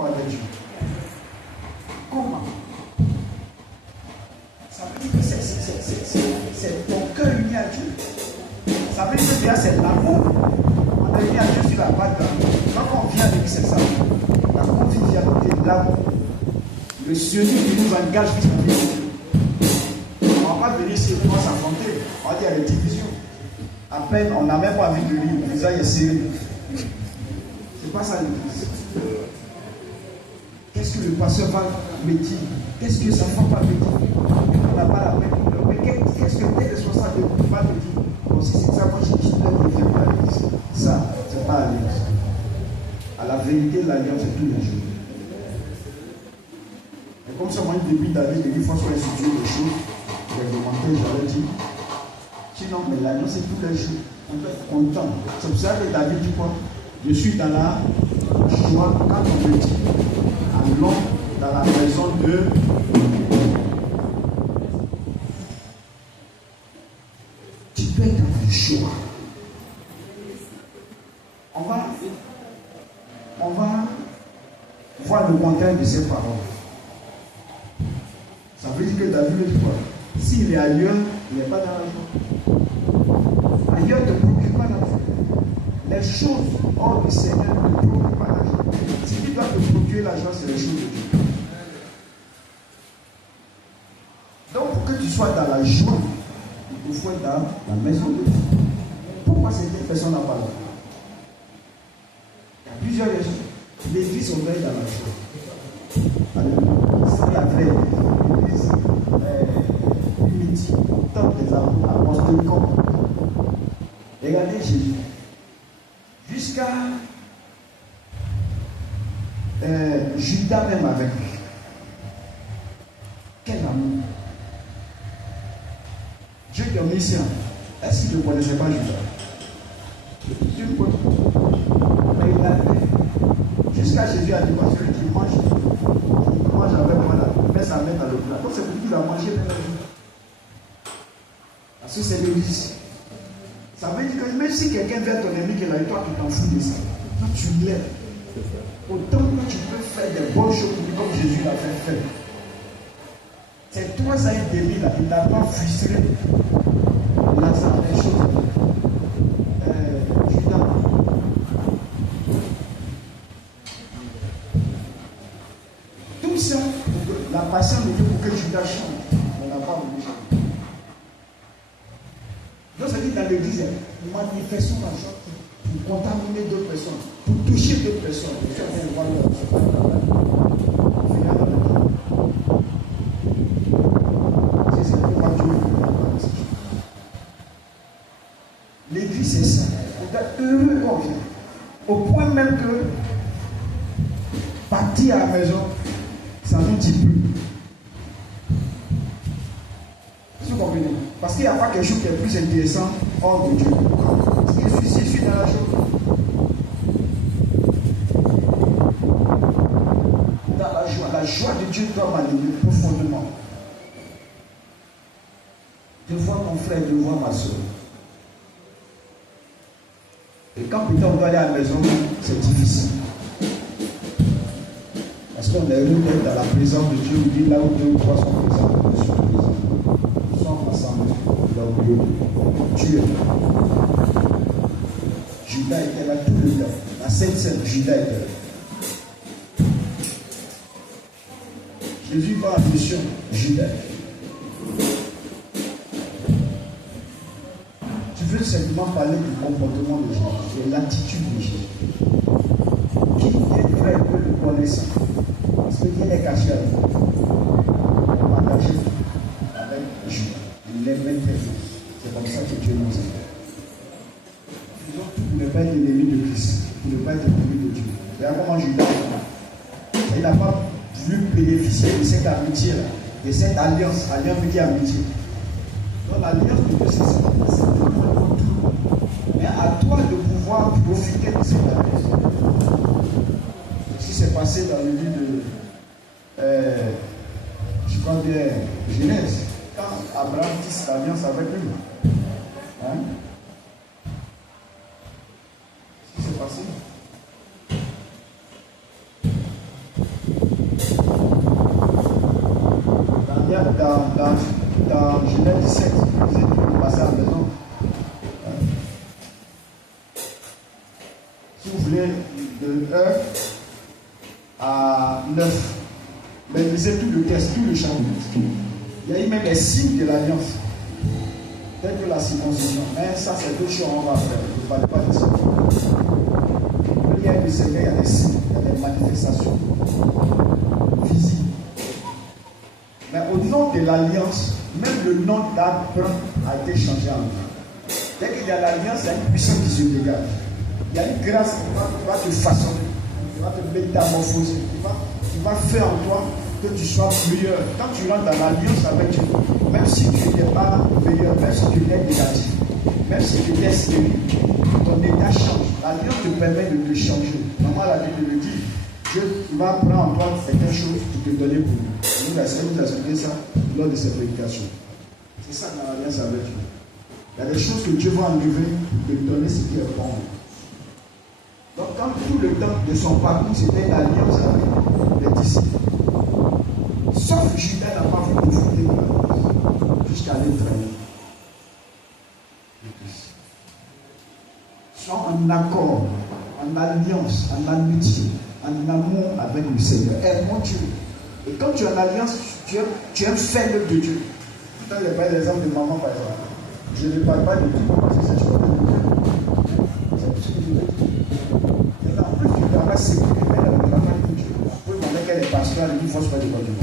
avec Dieu. Comment? Ça veut dire que c'est ton cœur uni à Dieu. Ça veut dire que déjà c'est l'amour. On est uni à Dieu sur la base d'amour. Quand on vient avec c'est ça, la convivialité, l'amour, le Seigneur qui nous engage vis-à-vis. On ne va pas venir ici pour s'affronter. On va dire il y a des divisions. À peine, on n'a même pas envie de lire. Le visage est serré. C'est pas ça l'église. Qu'est-ce que le pasteur va me dire? Qu'est-ce que sa femme va me dire? On n'a pas la peine. Mais qu'est-ce que tes responsables va me dire? Donc si c'est ça, moi je dis, ne viens pas à l'église. Ça, c'est pas à l'église. À la vérité, l'alliance, c'est tous les jours. Et comme ça, moi, depuis David, il faut soit instituer des choses, réglementaires, j'avais dit. Sinon, mais l'alliance, c'est tous les jours. On doit être content. C'est pour ça que David dit quoi? Je suis dans la joie quand on me dit allons dans la maison de tu peux être dans la joie. On va voir le contraire de ces paroles. Ça veut dire que David dit quoi? S'il est ailleurs, il n'est pas dans la joie. Ailleurs ne te procure pas la joie. Les choses hors du Seigneur ne te procurent pas la joie. Ce qui doit te procurer la joie, c'est les choses de Dieu. Donc, pour que tu sois dans la joie, il te faut être dans la maison de Dieu. Pourquoi cette personne n'a pas là? Il y a plusieurs raisons. L'église sommeille dans la joie. Alléluia. C'est la vraie l'église. Unity, top des apôtres. Regardez Jésus. Jusqu'à Judas même avec lui. Quel amour. Dieu qui est omniscient. Est-ce qu'il ne connaissait pas Judas? Dieu le connaît. Mais il l'a fait. Jusqu'à Jésus a dit quoi? Celui qui mange avec moi là, met sa main dans le plat. Donc c'est pour qu'il a mangé même la vie. Parce que c'est l'église. Ça veut dire que même si quelqu'un vient ton ennemi qui est là, et toi tu t'en fous de ça. Toi tu l'aimes. Autant que tu peux faire des bonnes choses pour lui comme Jésus l'a fait. C'est toi ça est délit là. Il n'a pas frustré Lazare des choses. Judas. Tout ça, la patience de Dieu pour que Judas change. On n'a pas voulu changer. Donc ça dit dans l'église, manifestons la joie pour contaminer d'autres personnes, pour toucher d'autres personnes. C'est ce que moi Dieu veut. L'église c'est ça. On est heureux quand on vient. Au point même que partir à la maison, ça nous dit plus. Vous comprenez? Parce qu'il n'y a pas quelque chose qui est plus intéressant hors de Dieu. Si je suis dans la joie. Dans la joie de Dieu doit m'animer profondément. De voir mon frère, de voir ma soeur. Et quand putain on doit aller à la maison, c'est difficile. Parce qu'on est heureux d'être dans la présence de Dieu. Il dit là où deux ou trois sont présents, nous sommes présents. Nous sommes ensemble dans le lieu. Dieu est là. Judas était là tout le temps. La Sainte Seine, Judas était là. Jésus va en mission, Judas. Tu veux simplement parler du comportement de Jésus, de l'attitude de Jésus. Qui est vrai que le connaissant? Parce qu'il est caché avec nous. On partage avec Judas. Il l'aimait très bien. C'est comme ça que Dieu nous aime. Faisons tout pour ne pas être ennemi de Christ, pour ne pas être ennemi de Dieu. Regarde comment Judas, il n'a pas voulu bénéficier de cette amitié-là, de cette alliance. Alliance veut dire amitié. Donc l'alliance de Dieu, c'est ça. C'est tout. Mais à toi de pouvoir profiter de cette alliance. Ce qui s'est passé dans le livre de je crois bien Genèse, quand Abraham tisse l'alliance avec lui. Hein? Ce qui s'est passé. dans Genèse 17, vous êtes passé à la maison. Si vous voulez, de 1 à 9, mais lisez tout le texte, tout le chapitre. Il y a eu même les signes de l'alliance, tels que la circoncision. Mais ça, c'est deux choses qu'on va faire. Ne parlez pas de ça. Il y a des signes, il y a des signes, il y a des manifestations visibles. Mais au nom de l'alliance, même le nom d'Abraham a été changé en nom. Dès qu'il y a l'alliance, il y a une puissance qui se dégage. Il y a une grâce qui va te façonner, qui va te métamorphoser, qui va faire en toi que tu sois meilleur. Quand tu rentres dans l'alliance avec Dieu, même si tu n'es pas meilleur, même si tu es négatif, même si tu es stérile, ton état change. L'alliance te permet de te changer. Maman la Bible le dit, Dieu va prendre en toi certaines choses pour te donner pour lui. Vous expliquez ça lors de cette prédication. C'est ça dans l'alliance avec Dieu. Il y a des choses que Dieu va enlever pour te donner ce qui est bon. Donc quand tout le temps de son parcours c'était l'alliance avec les disciples, sauf Judas n'a pas voulu profiter de l'alliance jusqu'à aller trahir le Christ. Sont en accord, en alliance, en amitié, en amour avec le Seigneur. Aime-moi Dieu. Et quand tu es en alliance, tu es un faible de Dieu. Tout à l'heure, j'ai l'exemple de maman par exemple. Je ne parle pas de Dieu parce que c'est ce que je veux dire. C'est ce que je veux dire. En plus, tu travailles sécurité, elle ne travaille pas de Dieu. On peut demander qu'elle est pastorale et qu'il faut se faire de quoi Dieu.